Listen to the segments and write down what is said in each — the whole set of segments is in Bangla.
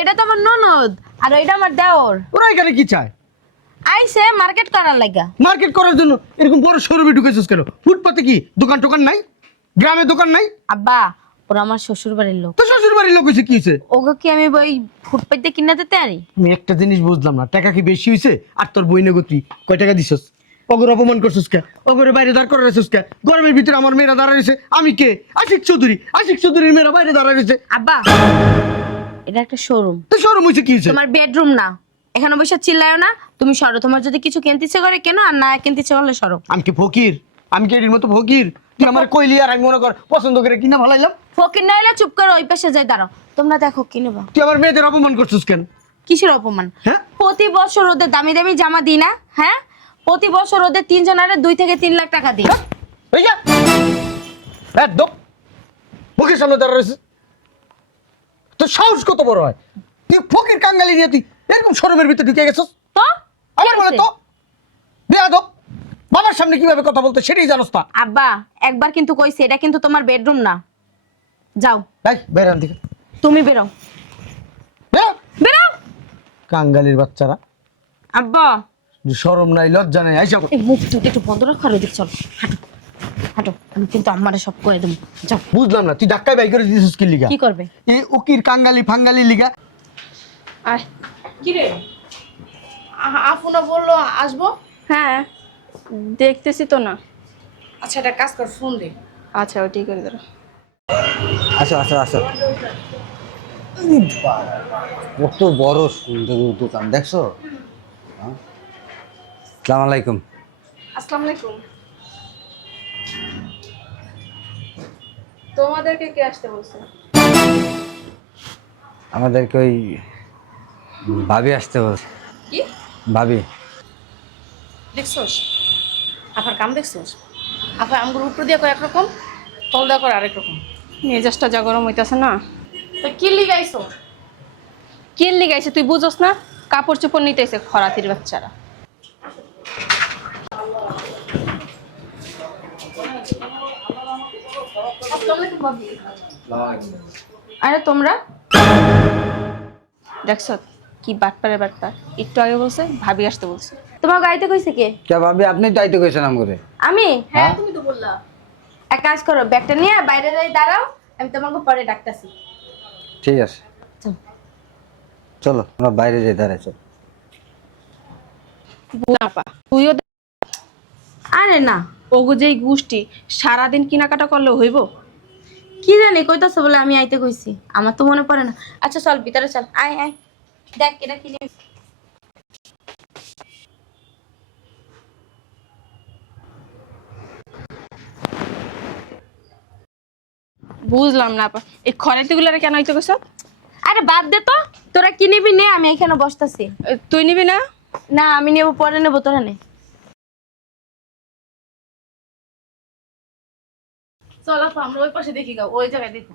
এটা তো আমার ননদ আর এটা আমার দেওর। ওরা এখানে কি চায়? আইছে মার্কেট করার লাগা। মার্কেট করার জন্য এরকম বড় শোরুমে ঢুকেছিস কেন? ফুটপাতে কি দোকান টোকান নাই? গ্রামে দোকান নাই? আব্বা ওরা আমার শ্বশুর বাড়ির লোক। তো শ্বশুর বাড়ির লোক হয়েছে কি হয়েছে? ওকে কি আমি ওই ফুটপাতে কিনা দিতে পারি? আমি একটা জিনিস বুঝলাম না, টাকা কি বেশি হয়েছে? আর তোর বই নগতি কয় টাকা দিছস? অগর অপমান করছিস কে? অগরে বাইরে দাঁড় করে রেছিস কে? গরমের ভিতরে আমার মেয়েরা দাঁড়া রয়েছে, আমি কে? আশিক চৌধুরীর মেয়েরা বাইরে দাঁড়া রয়েছে। আব্বা এটা একটা শোরুম, তো শোরুম হয়েছে কি হয়েছে? তোমার বেডরুম না। এখানে বসে চিল্লায়ও না, তুমি সরো। তোমার যদি কিছু কিনতে ইচ্ছে করে কেন, আর না কিনতে ইচ্ছে করলে সরো। আমি কি ফকির? আমি কি এর মতো ফকির? তুই আমার কইলি আর আমি মনে কর পছন্দ করে কিনা ভালাইলাম। ফকির না হলে চুপ করে ওই পাশে যাই দাঁড়াও। তোমরা দেখো কি নেবা। তুই আমার মেয়েদের অপমান করছিস কেন? কিসের অপমান? হ্যাঁ? প্রতি বছর ওদের দামি দামি জামা দিই না? হ্যাঁ, প্রতি বছর ওদের 3 জনের 2 থেকে 3 লাখ টাকা দিই। এই যা একদম মুখের সামনে দাঁড়া রয়েছে। তোর সাহস কত বড় হয়? তুই ফকির কাঙ্গালি নিয়ে তুই এরকম শোরুমের ভিতরে ঢুকে গেছিস। তো আমার বলে তো বেয়াদব, বাবার সামনে কিভাবে কথা বলতে সেটাই জানোস না। আব্বা একবার কিন্তু কইছে এটা কিন্তু তোমার বেডরুম না। যাও ভাই বেরান দিকে তুমি বেরো, বেরো। বেরো। কাঙ্গালির বাচ্চারা, আব্বা শরম নাই লজ্জা নাই আইসা এই মুখ তুই একটু বন্ধ রাখো আর এদিকে চল। হাঁটো হাঁটো, আমি কিন্তু আমারে সব করে দেবো। যাও। বুঝলাম না তুই ধাক্কায় বাই করে দিয়েছিস কি লিগা? কি করবে? এই উকির কাঙ্গালি ফাঙ্গালি লিগা। আয়। কি রে আফুনা বললো আসবো। হ্যাঁ দেখতেছি তো না। আচ্ছা একটা কাজ কর, ফোন দে। আচ্ছা ও ঠিক করে দাঁড়া। আসো আসো আসো। কত বড় সুন্দর দোকান দেখছো? হ্যাঁ? আসসালামু আলাইকুম। আসসালামু আলাইকুম। তোমাদেরকে কে আসতে বলছে? আমাদেরকে ওই ভাবি আসতে বলছে। কি ভাবি দেখছোস? আফার কাম দেখছোস? আফা আমগুলো উপরে দিয়ে কয় একরকম, তল দেওয়া করে আরেক রকম। মেজাজটা যা গরম হইতাছে না। তো কি লিগাইছো? কি লিগাইছে তুই বুঝোস না? কাপড় চোপড় নিতেছে খরাতির বাচ্চারা। আরে তোমরা দেখছো কি বাটপারে বাটপার? একটু আগে বলছে ভাবি আসতে বলছে। তোমার গাড়িতে কইছে কে? কে ভাবি? আপনি দায়িত্ব করেছেন আম করে। আমি? হ্যাঁ তুমি তো বললা। এক কাজ করো, ব্যাগটা নিয়ে বাইরে যাই দাঁড়াও, আমি তোমাকে পরে ডাকতাছি। ঠিক আছে চল। চলো আমরা বাইরে যাই, দাঁড়াই চল। বুঝাপা তুইও আরে না, ওগো যেই গোষ্ঠী সারাদিন কেনাকাটা করলে হইব? কি জানি কইতাছে বলে আমি আইতে কইছি, আমার তো মনে পড়ে না। আচ্ছা চল ভিতরে চল, আয় আয় দেখ এটা কি নিবি। বুঝলাম না আপা, এই খরাতিগুলারে কেন আইতে কইছ? আরে বাদ দে তো, তোরা কি নিবি নে, আমি এখানে বসতাছি। তুই নিবি না? না আমি নেবো, পরে নেবো, তোরা নে। চল আপা আমরা ওই পাশে দেখি গা, ওই জায়গায় দেখো।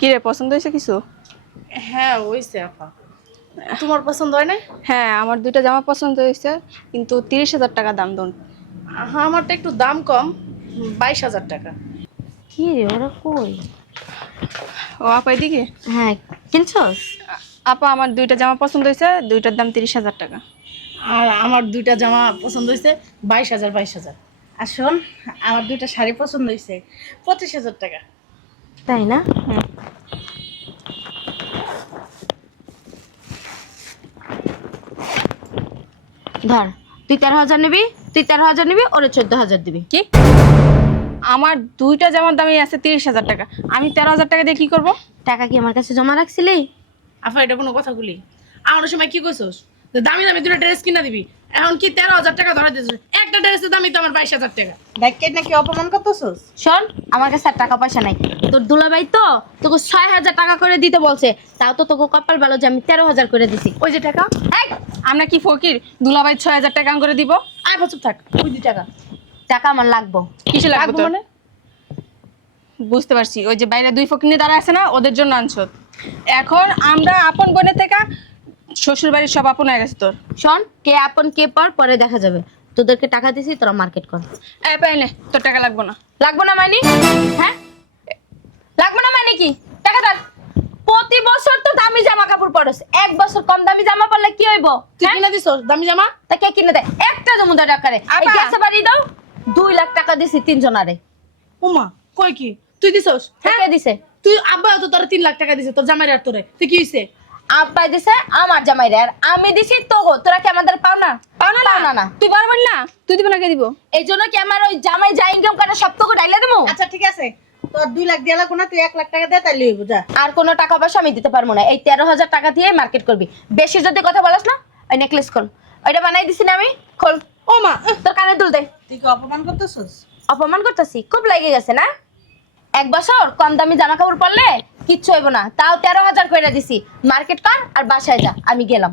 কি রে পছন্দ হয়েছে কিছু? হ্যাঁ হইছে আপা। তোমার পছন্দ হয় না? হ্যাঁ আমার দুইটা জামা পছন্দ হয়েছে, কিন্তু 30,000 টাকা দাম দন। হ্যাঁ আমারটা একটু দাম কম, 22,000 টাকা। কি রে ওরা কই? ও আপা এদিকে। হ্যাঁ কিনছস? আপা আমার দুইটা জামা পছন্দ হয়েছে, দুইটার দাম 30,000 টাকা। আর আমার দুইটা জামা পছন্দ হয়েছে 22,000। আর শোন, আমার দুইটা শাড়ি পছন্দ হয়েছে 25,000 টাকা। তাই না? ধর, তুই 13,000 নিবি, তুই 13,000 নিবি, ওরে 14,000 দিবি। কি? আমার দুইটা জামার দামই আছে 30,000 টাকা, আমি 13,000 টাকা দিয়ে কি করবো? টাকা কি আমার কাছে জমা রাখছিলি? আফা এটা কোনো কথা বলি? আমার সময় কি কইছস যে দামি দামি দুটো ড্রেস কিনা দিবি, এখন কি 13,000 টাকা ধরা দিয়েছিস? একটা ড্রেসের দামই তো আমার 22,000 টাকা। দেখকে নাকি অপমান করতেছস? শোন, আমার কাছে আর টাকা পয়সা নাই। তোর দুলাভাই তো তোকে 6,000 টাকা করে দিতে বলছে, তাও তো তোকে কপাল ভালো যে আমি 13,000 করে দিছি। ওই যে টাকা, এই আমরা কি ফকির দুলাভাই 6,000 টাকা করে দিব? আয় চুপ থাক, ওই দি টাকা। টাকা আমার লাগবো। কিসে লাগবে লাগবো তোর? মানে? বুঝতে পারছি, ওই যে বাইরে দুই ফকির নিয়ে দাঁড়া আছে না, ওদের জন্য আনছো। এখন আমরা আপন বোনের থেকে শ্বশুর বাড়ির সব আপন হয়ে গেছে তোর। শোন, কে আপন কে পর পরে দেখা যাবে। তোদেরকে টাকা দিছি, তোরা মার্কেট কর। এই পাইলে তোর টাকা লাগবে না। লাগবো না মানে? হ্যাঁ, লাগবো না মানে কি? টাকা দাও। প্রতি বছর তো দামি জামা কাপড় পরস, এক বছর কম দামি জামা পরলে কি হইব? তুই কিনে দিছ দামি জামা? তা কে কিনে দেয়? একটা জমুদার টাকারে এই আপা। গ্যাসে বাড়ি দাও। 2 লাখ টাকা দিছি তিনজনারে। ওমা কই কি তুই দিছস? কে দিছে? তুই আব্বা তো তোর 3 লাখ টাকা দিছে তোর জামাইর আর তোরে, তুই কি হইছে? আব্বাই দিছে আমার জামাইরে, আর আমি দিছি তোগো। তোরা কি আমাদের পাও না? পাওনা না না। তুই বড় বল না, তুই দিব না কে দিব? এই জন্য কি আমার ওই জামাই যা ইনকাম করে সব তোকে ডাইলে দেবো? আচ্ছা ঠিক আছে, তোর 2 লাখ দেয়া লাগবে না, তুই 1 লাখ টাকা দে তাইলে হইব। যা। আর কোনো টাকা পয়সা আমি দিতে পারবো না। এই 13,000 টাকা দিয়ে মার্কেট করবি। বেশি যদি কথা বলস না, ওই নেকলেস খোল। ওইটা বানাই দিছি না আমি, খোল। ওমা তোর কানে দুল দে। তুই কি অপমান করতেছস? অপমান করতেছি? খুব লাগে গেছে না? 1 বছর কম দামি জামা কাপড় পরলে কিচ্ছু হইব না। তাও 13,000 কইরা দিছি। মার্কেট কর আর বাসায় যা, আমি গেলাম।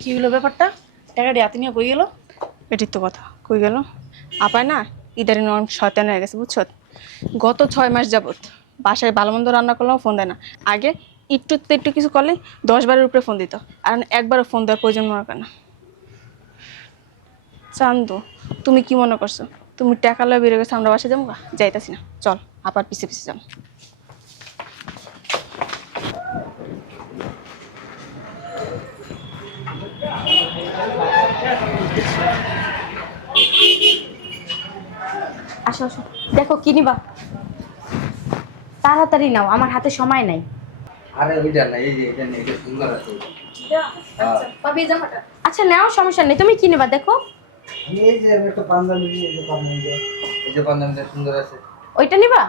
কি হলো ব্যাপারটা? টাকাটি হাতে নিয়ে কই গেল? এটির তো কথা কই গেল। আপায় না ইদারিং অনেক শয়তান হয়ে গেছে বুঝছো। গত 6 মাস যাবত বাসায় ভালো মন্দ রান্না করলেও ফোন দেয় না। আগে একটু কিছু করলে 10 বারের উপরে ফোন দিত, আর একবারও ফোন দেওয়ার প্রয়োজন মনে করে না। চান্দু, তুমি কি মনে করছো তুমি টাকা লয়ে বেরিয়ে গেছো আমরা বাসায় যাবো? যাইতাছি না, চল আপার পিছে পিছে যাবো। আসো আসো, দেখো কি নিবা। তাড়াতাড়ি নাও, আমার হাতে সময় নাই। আরে ওইটা না, এই যে এটা নেই, এটা সুন্দর আছে। আচ্ছা নাও, সমস্যা নেই। তুমি কি নিবা দেখো। এই যে একটা পাঞ্জাবি, এই যে পাঞ্জাবিটা সুন্দর আছে। ওইটা নিবা?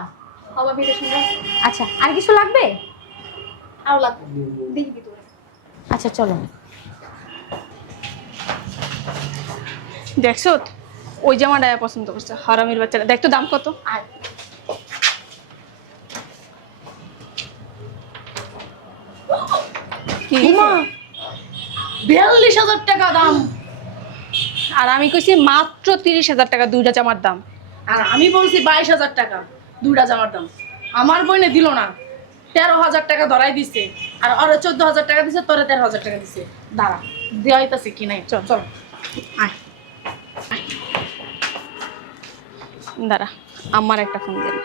আচ্ছা, আর কিছু লাগবে? আচ্ছা চলো। দেখছো ওই জামাটা পছন্দ করছে হারামির বাচ্চাটা। দেখ তো দাম কত। আর কি? ওমা 42,000 টাকা দাম। আর আমি কইছি মাত্র 30,000 টাকা দুইটা জামার দাম। আর আমি বলছি 22,000 টাকা দুইটা জামার দাম। আমার বইনে দিল না, 13,000 টাকা ধরাই দিছে। আর ওরা 14,000 টাকা দিছে, তোরে 13,000 টাকা দিছে। দাঁড়া দেওয়া হইতাছে কি নাই। চল চল আয়। দাঁড়া আমার একটা ফোন দিন।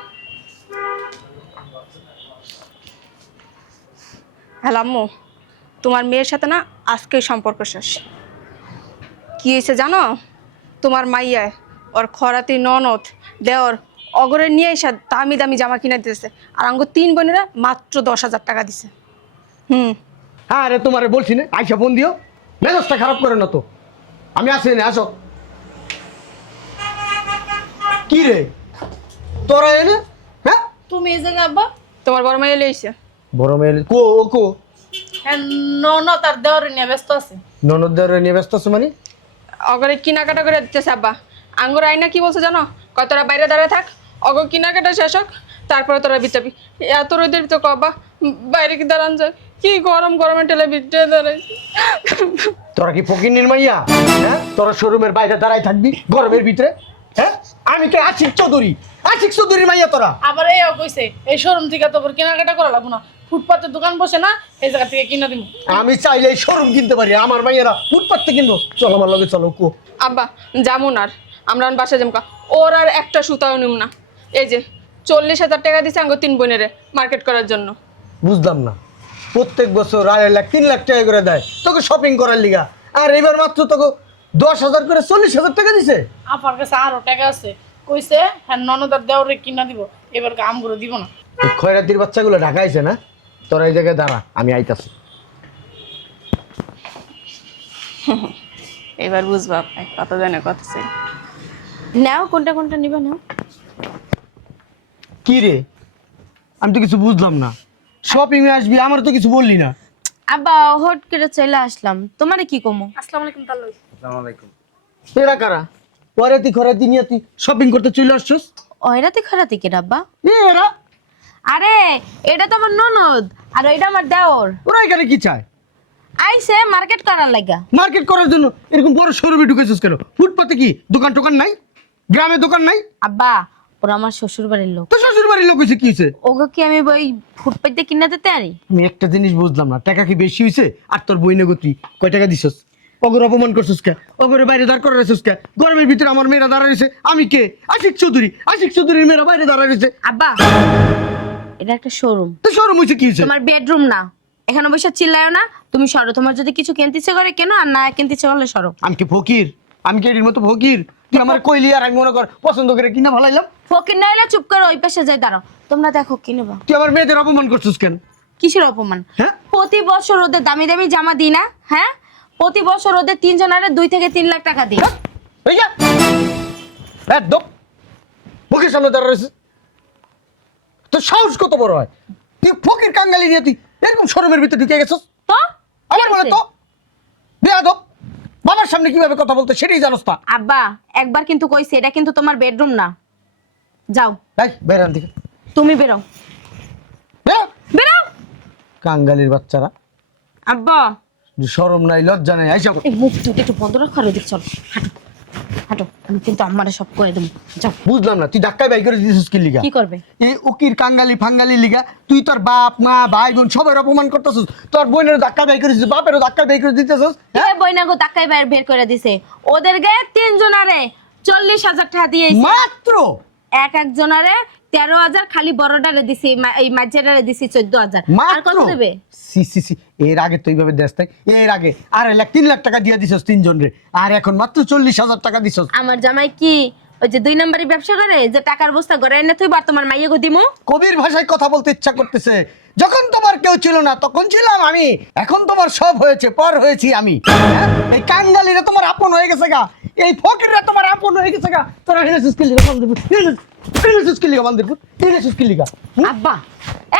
হ্যালো আম্মু, তোমার মেয়ের সাথে না আজকে সম্পর্ক শেষ। কি হয়েছে জানো? তোমার মাইয়ায় ওর খরাতি ননদ দেওর অগরে নিয়ে এসে দামি দামি জামা কিনে দিতেছে, আর আঙ্গ 3 বোনেরা মাত্র 10,000 টাকা দিছে। হ্যাঁ আরে তোমারে বলছি না, আইসা ফোন দিও। মেজাজটা খারাপ করে না তো, আমি আসি না। আসো। কি রে তোরা এনে? হ্যাঁ তুমি এই জায়গায় আব্বা? তোমার বড় মাইয়া লইছে। বড় মেয়ে কো ও কো? হ্যাঁ ন তার দেওয়ারে নিয়ে ব্যস্ত আছে। ননদদের নিয়ে ব্যস্ত আছে মানে? অগরে কেনাকাটা করে দিতেছে আব্বা। আঙ্গুর আইনা কি বলছে জানো? কয় তোরা বাইরে দাঁড়ায় থাক, অগ কেনাকাটা শেষ হোক, তারপরে তোরা বিচাবি। এত রোদের তো কবা বাইরে কি দাঁড়ান যায়? কি গরমে টেলে বিটে দাঁড়াইছে। তোরা কি ফকির নির্মাইয়া? হ্যাঁ তোরা শোরুমের বাইরে দাঁড়াই থাকবি গরমের ভিতরে? হ্যাঁ আমি কে আশিক চৌধুরীর মাইয়া তোরা? আবার এইও কইছে এই শোরুম থেকে তো কেনাকাটা করা লাগবো না, ফুটপাতে দোকান বসে না, এই জায়গা থেকে কিনা দিব। আমি চাইলে শোরুম কিনতে পারি, আমার মাইয়ারা ফুটপাত থেকে কিনবো। চলো আমার লগে চলো। কো আব্বা যেমন আর আমরা বাসা জমকা ওর আর একটা সুতাও নিম না। এই যে 40,000 টাকা দিছে আঙ্গ 3 বোনেরে মার্কেট করার জন্য। বুঝলাম না, প্রত্যেক বছর 2.5 লাখ 3 লাখ টাকা করে দেয় তোকে শপিং করার লিগা, আর এবার মাত্র তোকে 10,000 করে 40,000 টাকা দিছে। আপার কাছে আরো টাকা আছে, কইছে হ্যাঁ ননদার দেওয়ারে কিনা দিব, এবার আমগুলো দিব না। এই খয়রাতির বাচ্চাগুলো ঢাকাইছে না? তোরা এই জায়গায় দাঁড়া, আমি আইতাছি। এবার বুঝবা ভাই কত জানে কত চাই। নাও, কোনটা নিবা নাও। কি রে আমি তো কিছু বুঝলাম না। শপিং এ আসবি, আমার তো কিছু বললি না। আব্বা হট করে চলে আসলাম, তোমারে কি কমো? আসসালামু আলাইকুম তাল্লু। আসসালামু আলাইকুম। এরা কারা? পরেতি খরাতি নিয়ে তুই শপিং করতে চলে আসছস? ওইরাতে খারাতি কে ডাব্বা? এরা আরে এটা তো আমার ননদ, আর ওইটা আমার দেওর। ওরা এখানে কি চায়? আইছে মার্কেট করার লাগা। মার্কেট করার জন্য এরকম বড় শোরুমে ঢুকেছিস কেন? ফুটপাতে কি দোকান টোকান নাই? গ্রামে দোকান নাই? আব্বা ওরা আমার শ্বশুর বাড়ির লোক। তো শ্বশুর বাড়ির লোক হয়েছে কি হয়েছে? ওকে কি আমি ওই ফুটপাত দিয়ে কিনে দিতে পারি? আমি একটা জিনিস বুঝলাম না, টাকা কি বেশি হয়েছে? আর তোর বই গতি কয় টাকা দিছস? অগর অপমান করছিস কে? অগরে বাইরে দাঁড় করে রেছিস কে? গরমের ভিতরে আমার মেয়েরা দাঁড়া রয়েছে, আমি কে? আশিক চৌধুরীর মেয়েরা বাইরে দাঁড়া রয়েছে। আব্বা, এটা একটা শোরুম, তো শরম হয়েছে কি হয়েছে? তোমার বেডরুম না। এখানে বসে চিল্লায়ও না। তুমি সরো, তোমার যদি কিছু কিনতে ইচ্ছে করে কেন, আর না কিনতে ইচ্ছে করলে সরো। আমি কি ফকির? আমি কি এর মতো ফকির? তুই আমার কইলি আর আমি মনে কর পছন্দ করে কিনা ভালাইলাম। ফকির না হলে চুপ করে ওই পাশে যাই দাঁড়াও। তোমরা দেখো কি নেবা। তুই আমার মেয়েদের অপমান করছিস কেন? কিসের অপমান? হ্যাঁ? প্রতি বছর ওদের দামি দামি জামা দিই না? হ্যাঁ, প্রতি বছর ওদের 3 জনের 2 থেকে 3 লাখ টাকা দিই। এই যা একদম মুখের সামনে দাঁড়া রয়েছে। তোর সাহস কত বড় হয়? তুই ফকির কাঙ্গালি নিয়ে তুই এরকম শরমের ভিতরে ঢুকে গেছিস। তো আমার বলে তো বেয়াদব, বাবার সামনে কিভাবে কথা বলতে সেটাই জানোস না। আব্বা, একবার কিন্তু কইছে এটা কিন্তু তোমার বেডরুম না। যাও, এই বেরান দিকে তুমি বেরো। বেরো। বেরো। কাঙ্গালির বাচ্চারা, আব্বা, শরম নাই লজ্জা নাই আইসা এই মুখ তুই একটু বন্ধ রাখো, আর এদিকে চল। হাঁটো হাঁটো, আমি কিন্তু আমারে সব করে দেবো। যাও। বুঝলাম না তুই ধাক্কায় বাই করে দিয়েছিস কি লিগা? কি করবে? এই উকির কাঙ্গালি ফাঙ্গালি লিগা তুই তোর বাপ মা ভাই বোন সবার অপমান করতেছিস। তোর বোনের ধাক্কা বাই করে দিছিস, বাপেরও ধাক্কা বাই করে দিতেছিস। এ বইনাগো টাকাই বের করে দিছে। ওদের গায়ে 3 জনারে 40,000 টাকা দিয়েছে। মাত্র এক জনারে 13,000, খালি বড়টারে দিছি, এই মাঝেটারে দিছি 14,000। আর কত মাত্র দেবে? সি সি সি, এর আগে তো এইভাবে দেশ তাই এর আগে 3 লাখ টাকা দিয়ে দিছস 3 জন রে, আর এখন মাত্র 40,000 টাকা দিছস। আমার জামাই কি ওই যে 2 নম্বরই ব্যবসা করে, যে টাকার বস্তা ঘরে এনে তুই তোমার মাইয়ে গো দিমু? কবির ভাষায় কথা বলতে ইচ্ছা করতেছে। যখন তোমার কেউ ছিল না তখন ছিলাম আমি, এখন তোমার সব হয়েছে, পর হয়েছি আমি। হ্যাঁ? এই কাঙ্গালিরা তোমার আপন হয়ে গেছে গা, এই ফকিররা তোমার আপন হয়ে গেছে গা। তোরা হেনেছিস কি লিগা বান্দির, হেনেছিস কি লিগা বান্দির, হেনেছিস কি লিগা? আব্বা,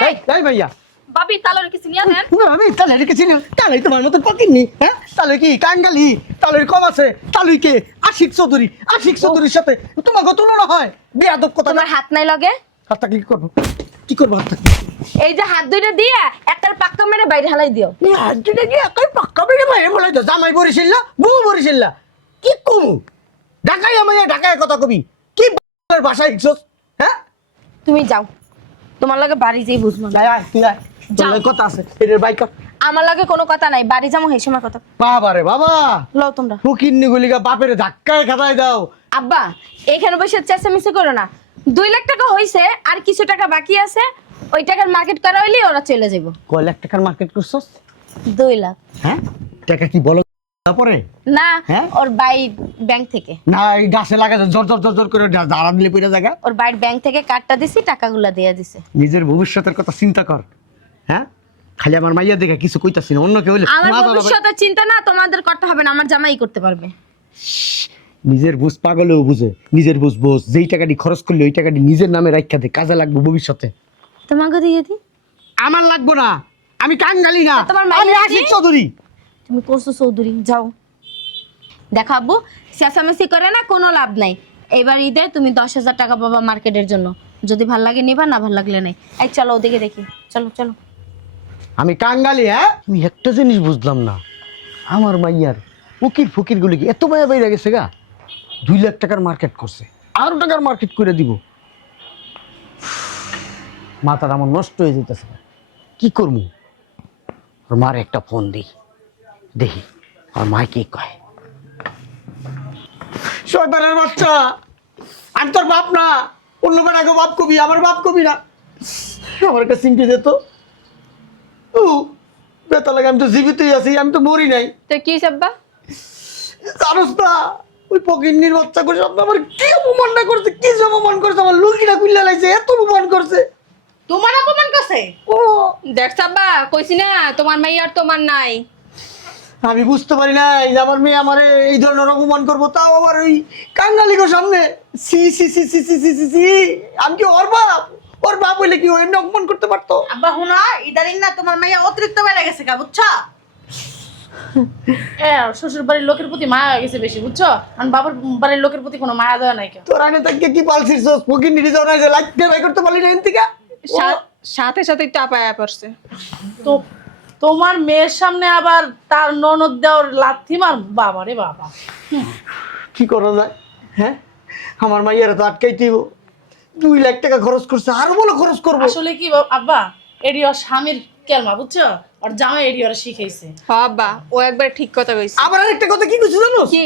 এই এই ভাইয়া, বাবি তালর কিছু নিয়ে দেন। আমি তাহলে রেখেছি না, তাহলে তোমার মতো ফকিরনি। হ্যাঁ, তাহলে কি কাঙ্গালি? তাহলে কম আছে? তাহলে কে? আশিক চৌধুরীর সাথে তোমাকে তুলনা হয়? বেয়াদব কথা। তোমার হাত নাই লগে? হাতটা কি করবো? কি করবো হাতটা? এই যে হাত দুইটা দিয়ে একটা পাক্কা মেরে বাইরে হালাই দিও। হাত দুটা দিয়ে একাই পাক্কা বেড়ে বাইরে বলাই তো। জামাই বরিশিল না, বউ বরিশিল না, কি কমু? ঢাকায় আমি ঢাকায় কথা কবি কি ভাষা শিখছস? হ্যাঁ, তুমি যাও, তোমার লগে বাড়ি যেই বুঝবো না। আয় আয় তুই আয়, তোর লগে কথা আছে এর বাইক। আমার লগে কোনো কথা নাই, বাড়ি যাবো সেই সময় কথা। বাবা রে বাবা, লও তোমরা। ফকিন্নি গুলিকা বাপের ধাক্কায় খাতায় দাও। আব্বা, এখানে বসে চেঁচামেচি করো না। 2 লাখ টাকা হইছে, আর কিছু টাকা বাকি আছে। ওই টাকার মার্কেট করা হইলে ওরা চলে যাবো। কয় লাখ টাকার মার্কেট করছস? 2 লাখ। হ্যাঁ, টাকা কি বলো পরে? না, হ্যাঁ? ওর বাই ব্যাংক থেকে। না, এই গাছে লাগা জোর জোর জোর জোর করে দাঁড়া দিলে পড়ে জায়গা। ওর বাইর ব্যাংক থেকে কার্ডটা দিছি, টাকাগুলা দিয়ে দিছে। নিজের ভবিষ্যতের কথা চিন্তা কর। হ্যাঁ, খালি আমার মাইয়া দেখে কিছু কইতাছি না, অন্য কেউ হইলে আমার মাথা ধরাবে। ভবিষ্যতের চিন্তা না তোমাদের করতে হবে না, আমার জামাই করতে পারবে। নিজের বুঝ পাগলেও বুঝে, নিজের বুঝ বোঝ। যেই টাকাটি খরচ করলে ওই টাকাটি নিজের নামে রাখা দে, কাজে লাগবে ভবিষ্যতে। তোমাকে দিয়ে দি। আমার লাগবো না, আমি কাঙ্গালি না, তোমার মাইয়া আমি দি? আশিক চৌধুরী। তুমি করছো চৌধুরী, যাও। দেখাবো চেঁচামেচি করে না, কোনো লাভ নাই। এবার ঈদে তুমি 10,000 টাকা পাবা মার্কেটের জন্য। যদি ভাল লাগে নিবা, না ভাল লাগলে নাই। এই চলো ওদিকে দেখি, চলো চলো। আমি কাঙ্গালি। হ্যাঁ, আমি একটা জিনিস বুঝলাম না, আমার মাইয়ার ফকির ফকির গুলি কি এত মায়া বাইরে গেছে গা? 2 লাখ টাকার মার্কেট করছে, আরো টাকার মার্কেট করে দিব। মাথাটা আমার নষ্ট হয়ে যেতেছে। কি করবো? ওর মার একটা ফোন দিই, দেখি আর মা কি কয়। শয়তানের বাচ্চা, আমি তোর বাপ না, অন্য বেড়াকে বাপ কবি, আমার বাপ কবি না। আমার একটা সিমটি দিত। ও বেতা লাগে, আমি তো জীবিতই আছি, আমি তো মরি নাই। তো কি সাব্বা? জানোস না, ওই পকিন্নির বাচ্চা করে আমার কি অপমানটা করছে, কি অপমান করছে, আমার লুকিটা খুললে লাগছে, এত অপমান করছে। তোমার অপমান করছে? ও দেখ সাব্বা, কইছি না তোমার মাই আর তোমার নাই। আমি বুঝতে পারি নাই যে আমার মেয়ে আমার এই ধরনের অপমান করবো, তাও আবার ওই কাঙ্গালিগোর সামনে। সি সি সি সি সি সি সি সি, আমি কি ওর বাপ? ওর বাপ হইলে কি ও এমনি অপমান করতে পারতো? আব্বা হুনা, ইদারিং না তোমার মাইয়া অতিরিক্ত বেড়ে গেছে গা, বুঝছো? শ্বশুর বাড়ির লোকের প্রতি মায়া হয়ে গেছে বেশি, বুঝছো? আর বাবার বাড়ির লোকের প্রতি কোনো মায়া দেওয়া নাই কেউ। তোর আনে তাকে কি পালছিস? ফকির নিয়ে যাও না, যে লাইটটা বাই করতে পারলি না এন থেকে। সাথে সাথে টাপায়া পড়ছে। তো তোমার মেয়ের সামনে আবার তার ননদ দেওয়ার লাথি মার, বাবা রে বাবা। কি করা যায়? হ্যাঁ, আমার মাইয়ারা তো আটকাই দিব। 2 লাখ টাকা খরচ করছে, আরো বলে খরচ করবো। আসলে কি আব্বা, এডি ওর স্বামীর কেলমা বুঝছো, ওর জামাই এডি ওরা শিখাইছে। হ আব্বা, ও একবার ঠিক কথা কইছে। আবার আরেকটা কথা কি কইছে জানো? কি?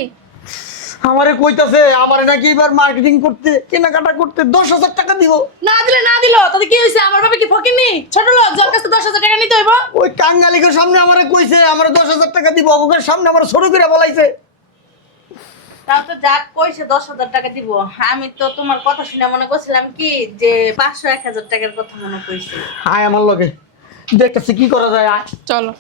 আমারে কইতাছে আমারে নাকি এবার মার্কেটিং করতে, কেনাকাটা করতে 10,000 টাকা দিব। না দিলে না দিল, তাতে কি হয়েছে? আমার বাবা কি ফকিনি? ছোট লোক, যার কাছে 10,000 টাকা নিতে হইব? ওই কাঙ্গালিকের সামনে আমারে কইছে আমারে 10,000 টাকা দিব, অগের সামনে আমার ছোট করে বলাইছে। তাও তো যাক কইছে 10,000 টাকা দিব, আমি তো তোমার কথা শুনে মনে করছিলাম কি যে 500-1,000 টাকার কথা মনে কইছে। আয় আমার লগে দেখতেছি কি করা যায়, আয়। চলো।